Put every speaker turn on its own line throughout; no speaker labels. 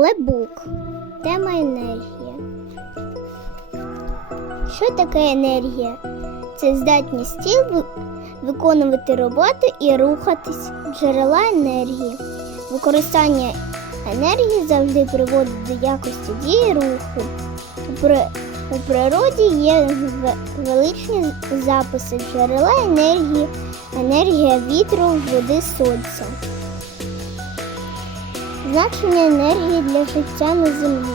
Лебук. Тема енергія. Що таке енергія? Це здатність тіл виконувати роботу і рухатись, джерела енергії. Використання енергії завжди приводить до якості дії руху. У, природі є величні записи джерела енергії, енергія вітру, води, сонця. Значення енергії для життя на землі.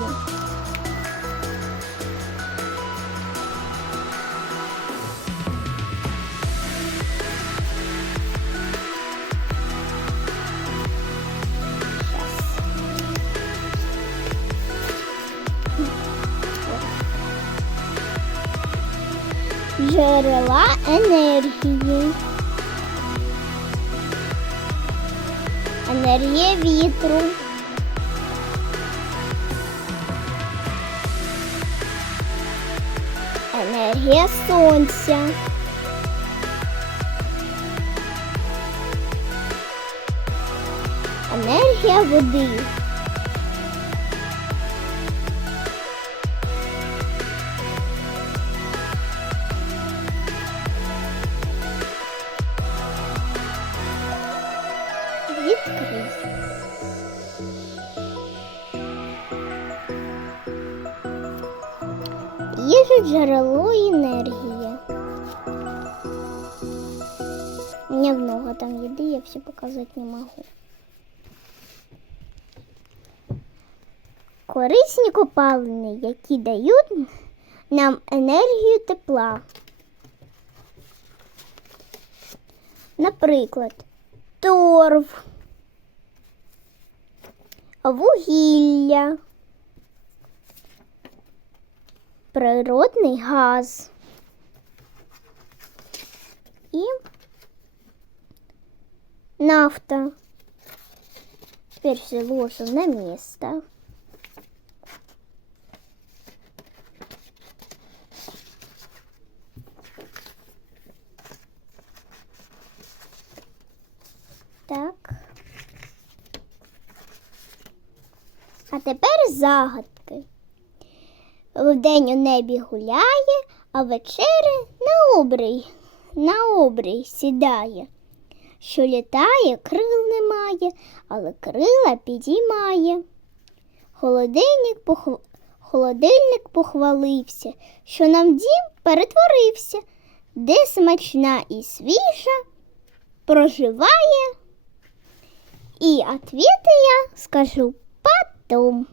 Джерела енергії. Енергія вітру. Енергія сонця. Енергія води. Відкрий. Їжа джерело енергії. У меня много там еды, я все показать не могу. Корисні копалини, які дають нам енергію тепла. Наприклад, торф, вугілля, природний газ і нафта. Теперь все ложим на место. Так. А тепер загадки. Вдень у небі гуляє, а вечері на обрій, на обрій сідає. Що літає, крил немає, але крила підіймає. Холодильник, похв... Холодильник похвалився, що нам дім перетворився, де смачна і свіжа проживає. І ответы я скажу потом.